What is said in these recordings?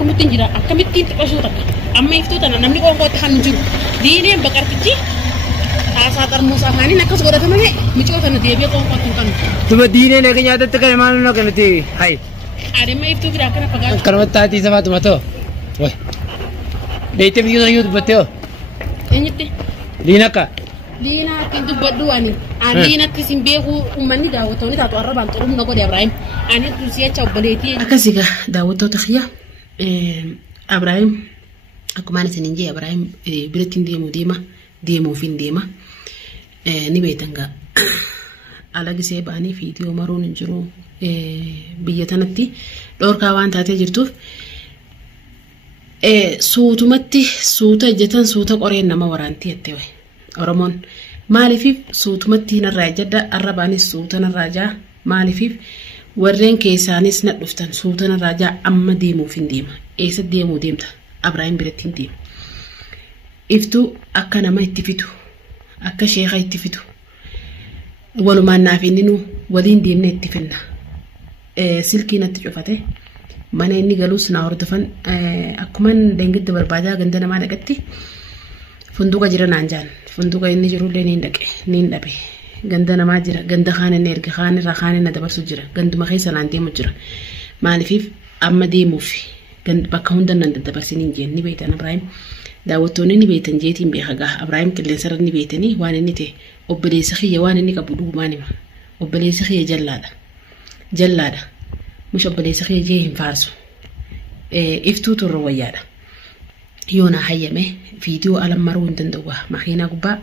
akkamitti jira akkamitti xiqqashuu amma iftuu tana namni qoonqootti kan jiru diineen baqartichi taasaa qarmuusa afaaniin akkas godhatamanii micoota nuti deebi'ee qoonqootti hin qabnu. Tuma diineen eega nyaatatti kan maal nu kanatti hayi. Adeema iftuu bira akkana fagaatu. Kanumatti taatii safaatu matoo. Way. Deeytee biyyoo sana yoo dubbattee hoo. Eenyutti? Liina akka. Liina akkin dubbadhu ani liinatti sin beeku uummanni daawwattoonni taatu arrabaan xurum na godhe Ibrahim ani dursii acha obboleetii. Akkasii gaa daawwattoota kiyya Ibrahim akkuma ani sinin jee Ibrahim biratti deemuuf hin deema ni beektan gaa alagisee ba'anii fiidiyoo maruun hin jiru biyya tanatti dhoorkaa waan taatee jirtuuf suutumatti suuta ejjetan suuta qoreen nama waraantii jettee wayi. Oromoon maaliif suutumatti narraa ejjedda arrabaanis suuta narraa jaa maaliif warreen keessaanis na dhuftan suuta narraa jaa amma deemuuf hin deema eessa deemuu deemta Ibrahim biratti hin deema iftuu akka nama itti fitu akka sheeka itti fitu walumaan naaf inni nu waliin deemne itti finna silkiin itti cufate mana inni galus na hordofan akkuma dengidda barbaadaa ganda namaa dhaqatti funduqa jira naan jaan funduqa inni jirullee niin dhaqe niin dhabe ganda namaa jira ganda kaan inni erga kaan irraa kaan inni dabarsu jira ganduma keessa naan deemu jira maaliif amma deemuuf bakka hunda nan daddabarsiniin jeen ni beektan Ibrahim daawwattoonni ni beektan jeetiin beeka gaa Ibrahim qilleensarra ni beektanii waan inni ta'e obboleessa kiyya waan inni qabu dhugumaan hima obboleessa kiyya jallaadha mush obboleessa kiyya jee hin faarsu iftuu turre wayyaadha yoona hayyame fiidiyoo alam maruu hin danda'u makiinaa gubbaa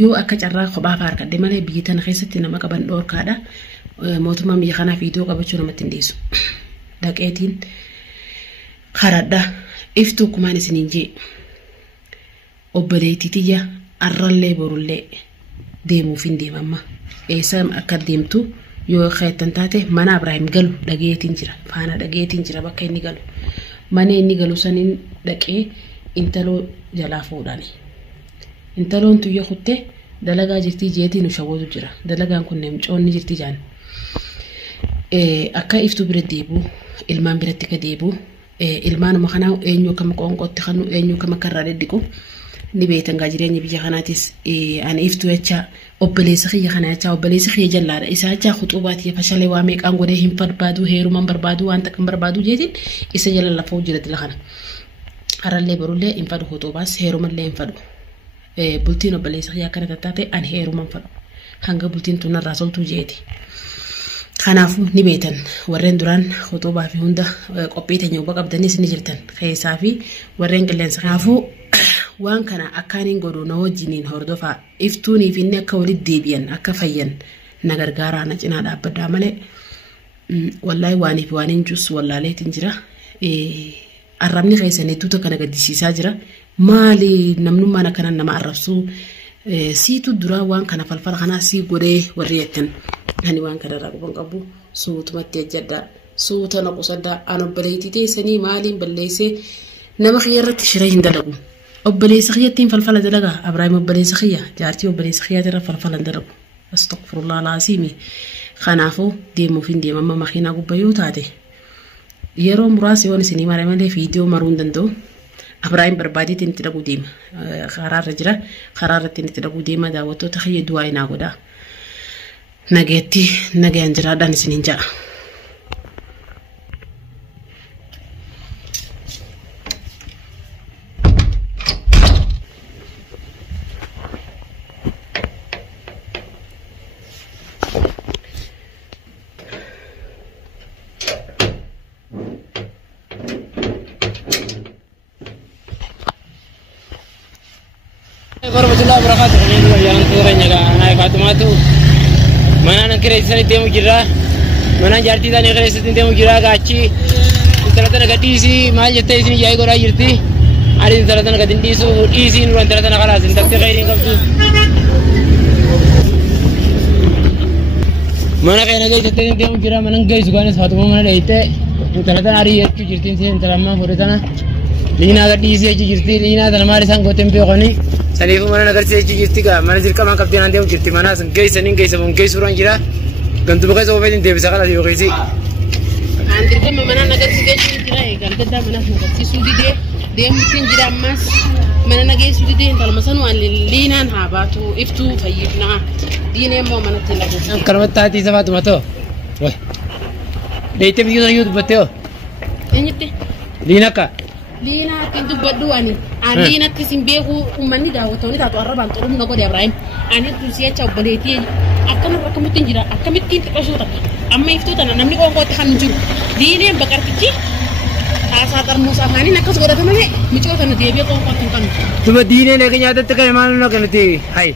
yoo akka carraa kophaa faarkadde malee biyya tana keessatti nama qaban dhoorkaadha mootummaan biyya kanaa fiidiyoo qabachuu namatti hin dhiisu dhaqeetiin karadha iftuu kumaan isiniin jee obboleettii tiyya arrallee borullee deemuuf hin deemamma eessa akka deemtu yoo keettan taate mana Ibrahim galu dhageetiin jira faana dhageetiin jira bakka inni galu mana inni galu saniin dhaqee intaloo jalaa fuudhani intaloon tuyya kutte dalagaa jirtii jeetii nu shawwatu jira dalagaan kun coonni jirtii jaan akka iftuu bira deebu ilmaan biratti ka deebu ilmaanuma kanaa eenyu kama qoonqootti kanu eenyu kama karraa deddiqu ni beektan gaa jireenya biyya kanaatis ani iftuu jecha obboleessa kiyya kana jecha obboleessa kiyya jallaadha isa jecha khuxuubaati fashalee waa meeqaan godhee hin barbaadu heeruman barbaadu waan takkan barbaadu jeetiin isa jala lafoo jira dila kana harallee barullee hin fadhu khuxuubaas heerumallee hin fadhu bultiin obboleessa kiyya akkana tattaate ani heeruman fadhu hanga bultiin tun narraa soltuu jeeti. Kanaafu ni beektan warreen duraan khuxuubaa fi hunda qophii teenya uba qabdanis ni jirtan keessaa fi warreen qilleensa kanaafuu waan kana akkaaniin godhu na wajjiniin hordofaa iftuunii fi inni akka walitti deebi'an akka fayyan na gargaaraa na cinaa dhaabbaddaa malee wallaahi waaniif waan hin jus wallaaleetiin jira arrabni keessanii tuuta kana gaddisiisaa jira maali namnummaan akkanan nama arrabsuu siitu duraa waan kana falfala kanaa sii godhee warri jettan ani waan kana irraa quban qabu suutumatti ejjaddaa suuta na qusaddaa an obboleettii teessanii maaliin balleessee nama kiyya irratti shira hin dalagu obboleessa kiyyattiin falfala dalagaa Ibrahim obboleessa kiyya jaartii obboleessa kiyyaati irra falfala dalagu astaghfirullah laasiimi kanaafuu deemuuf hin deemamma makiinaa gubbaa yoo taate yeroo muraasa yoon isinii mara malee fiidiyoo maruu hin danda'u Ibrahim barbaadeetiin itti dhaquu deema karaarra jira karaarratti itti dhaquu deema daawwattoota kiyya du'aa inaa godhaa nageetti nagayaan jiraadhaan isiniin ja'a. Warahmatullahi wabarakatuh. Ini yang turunnya kan naik Fatimatu. Mana nak kira isani temu kira. Mana jarti tani kira isani temu kira gachi. Internetan gadisi mal jette isini jai gora jirti. Ari internetan gadindi su isin ru internetan khalas intakte khairin kabtu. Mana kena jai jette temu kira mana gai sugane Fatima mana leite. Internetan ari yettu jirti sin interama foretana. Lina gadisi aji jirti lina tan mari sang gotem pe khoni. Sanifu mana nagar sih jirti ka mana jirka mak kapten ande jirti mana gay saning gay sabun gay suran jira gantu bagai sobat ini dia bisa kalah juga sih. Antir kan mana nagar sih jira ikan. القدام أنا في سودي ده ممكن جرا ماس من أنا جاي سودي ده أنت مثلا وان لينا نهاباتو إفتو فيبنا دينه مو من تلاقيه كلمة تاتي زمان ما تو واه ليته بيجي يود بتيو إنجتة لينا كنت بدواني لينا تسمبيه ومني ده وتوني ده تقرب عن طرق نقول يا إبراهيم أنا تسيا تشوبليتي أكن رقم تنجرا أكن متين تكشوتك أما إفتو تنا نمني قوم قوت خنجر دينه بكر كتير asal musa hani nak kas goda tamane micho tan dia biar kau patung kan tu badine lagi nyata tekan mana nak nanti hai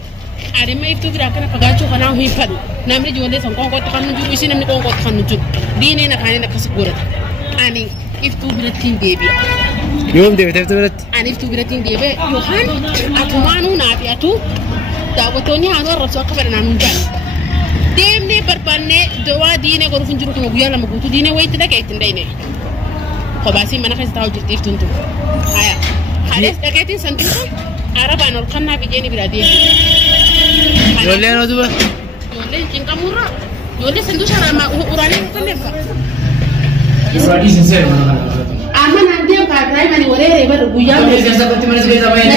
ada mai itu kira kana pagacho kana hifad namri jual desa kau kau tekan nujur isi namri kau kau tekan nujur dine nak hani nak kas goda ani itu beratin baby yom deh itu berat ani itu beratin baby yohan aku manu nabi atu dah betonnya anu rasul kabar nanu jan dem ne berpanne doa dine kau funjuru kau guyala magutu dine wait dah kayak tendai ne خباسي ما نخش تاو جرتيف تنتو هيا خلاص دقيقتين سنتو عرب أنا القنا بيجيني برادين يولين وذوبه يولين جنكا مرة يولين سندو شرا ما أوراني مكلفة يوراني سنسير أما ننديم كابراي ماني وريه ريبر بويا بس جالس كنت من سبيل زمان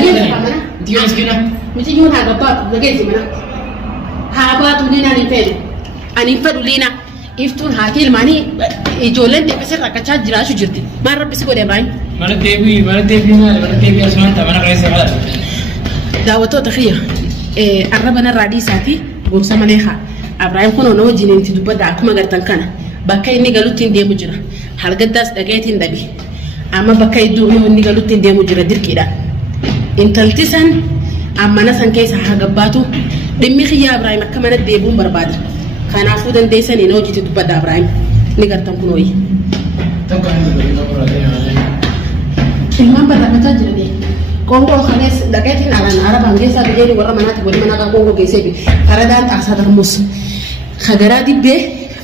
ديو نسكينا مش يجون هذا بات دقيقتين منا هابات ولينا نفيد أنا نفيد ولينا إفتون هاتي الماني إجولين ده بس ركعة جرا شو جرتي ما رب بس كده باين mana TV asman tak mana kaya sekolah دعوته تخيا الربنا الرئيساتي بوسا مليها إبراهيم كنا نوجي ننتي دبدا أكما قرتن كنا بكاي نيجالو تين دي مجرا حال قداس دقيتين دبي أما بكاي دو نيجالو تين دي مجرا دير كده انتلتسن أما نسن كيس حاجباتو دمي خيا إبراهيم كمان ديبون بربادا كان عفودن ديسن ينوجي تدبدا إبراهيم نيجالتن كنوي المنبر لما تجري دي كونغو خلاص دقيقتين على العرب انجليزا بيجي ورا مناطق ودي مناطق كونغو جيسبي فردان تعصد الموس خجراتي به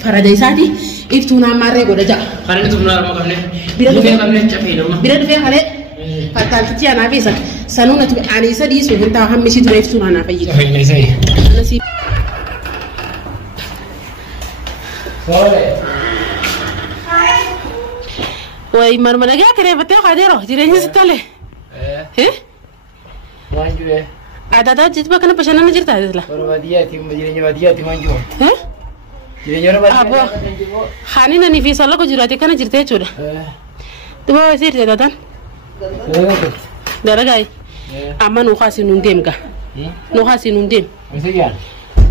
فردايساتي افتونا ماري غدجا خلينا تبنا ما قبل بيرد فين قبل تشافينا ما بيرد فين خلي فتالتي انا بيسك سنونه اني سديس وانت هم مشي تريفتونا انا فيك صحيح زي نسيب وي مرمنا جا كره فتح خادرو جيرني ستله ايه ما نجوه ada jit bakana pasana na jirta adla وربادياتي مدينه بادياتي ما نجوه ها جيرني بادياتي abo khanina ni fi sala ko jirate kana jirte chuda to ba sir de dadan dara gay amma no khasi nun dem ga no khasi nun dem مسيان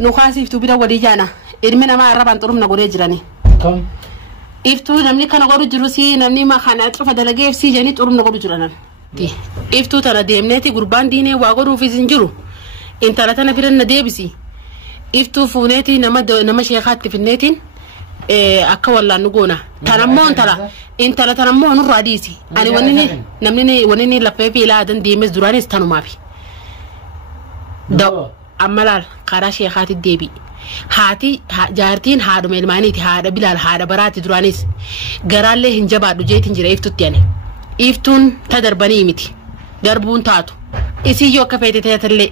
no khasi tu bida wadi jana irmena ma raban turum na gore jirani كم iftu namni kana goru jirusi namni ma khana atfa dalage fsi jani turum na goru jiranan ti iftu tara demneti gurban dine wa goru fi zinjuru inta la tana biran na debisi iftu funeti nama sheekhat fi netin akka walla nugona tanamon tara inta la tanamon radisi ani wanini la pepe la dan demes durani stanuma fi do amalal qara sheekhat debi hati jaartiin haaduma ilmaaniiti haadha bilaal haadha baraati duraanis garaallee hin jabaadhu jeetiin jira iftutti ani iftuun ta darbanii miti darbuun taatu isii yoo akka feete tajaajillee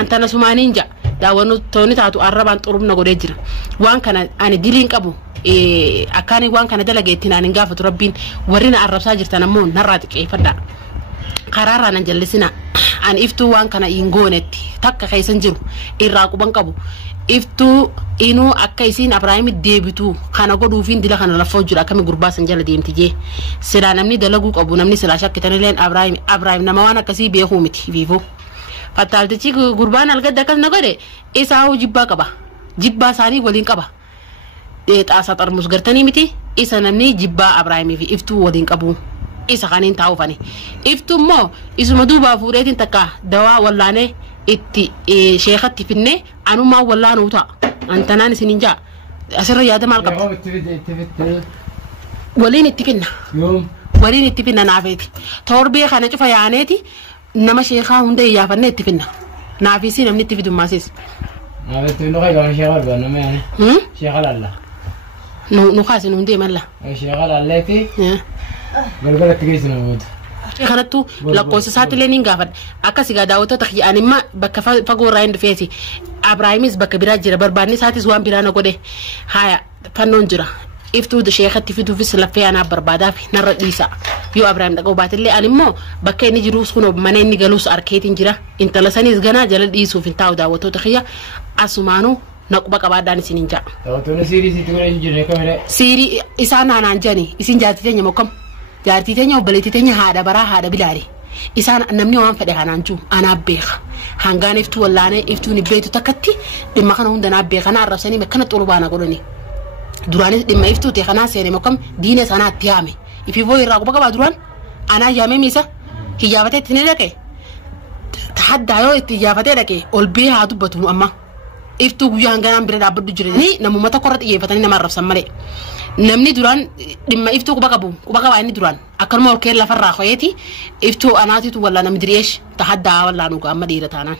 antana sumaaniin ja daawwannu tooni taatu arrabaan xurumna godhee jira waan kana ani diliin qabu akkaani waan kana dalageettiin ani gaafatu rabbiin warri na arrabsaa jirtan ammoo narraa xiqqeeffadha karaarraa nan jallisina ani iftuu waan kana hin goonetti takka keessan jiru irraa quban qabu iftu inu akka isin Ibrahim deebitu kana godhuufin dila kana lafoo jira akkami gurbaasan jala deemti jee sila namni dalagu qabu namni sila shakkitan leen Ibrahim nama waan akkasii beeku miti vivo fataltichi gurbaan algadda akkas na godhe isaa hoo jibbaa qaba jibbaa isaanii waliin qaba xaasaa xarmus gartanii miti isa namni jibbaa Ibrahim fi iftu waliin qabu isa kaniin taa'ufani iftu immoo isuma duubaa fuudheetiin takka dawaa wallaanee itti sheekatti finne anuma wallaan uta antanaan isinin jaa asirra yaada maal qabda waliin itti finna waliin itti finna naafeeti torbee kana cufa yaaneeti nama sheekaa hunda iyyaafanne itti finna naafisi namni itti fidumaasis naafeeti finna kai gama sheekaa argaa nama yaane sheekaa lalla nu kaasin hundee malla sheekaa lalleeti galgalatti geessina booda kanattu lakkoofsa isaatiillee niin gaafadha akkasii gaa daawwattoota ani imma bakka fagoo irraa hin dhufeeti Ibraahimis bakka biraa jira barbaanni isaatis waan biraa na godhe haya fannoon jira iftuu sheekatti fiduufis laffee anaaf barbaadaaf narra dhiisa يو أبراهيم دقوا باتلي أنا مو بكيني جروس خنو منين نجلوس أركيتين جرا إنت لساني زجنا جلد يسوف إنت أو داوتو تخيا أسمانو نقبك بعد داني سنينجا. تونا سيري تقول إنجيل كمان. سيري إسانا نانجاني إسين جاتيتني مكم جاتيتني أو بلتيتني هذا برا هذا بلاري. إسان نمني وان فده هنانجو أنا بيخ هنغان إفتو ولا أنا إفتو نبيتو تكتي لما كانوا عندنا بيخ أنا عرفني مكانة طلبانا قولني دراني لما إفتو تخنا سيني مكم دينه سنة تيامي يفيبوي راقبك بعدران أنا يامي ميسا هجابته تنيلك تحدى يو تجابته لك أولبيه هادو بتوم أما إفتو ويا هنغان برد عبد جريني نمو متى قرط إيه فتاني نمر رف سمري نمني دران لما إفتو كبكبو كبكبو دران أكرم أوكي لا فرّا خويتي إفتو أنا تيتو ولا نمدريش تحدى ولا نوك أما ديرة تانا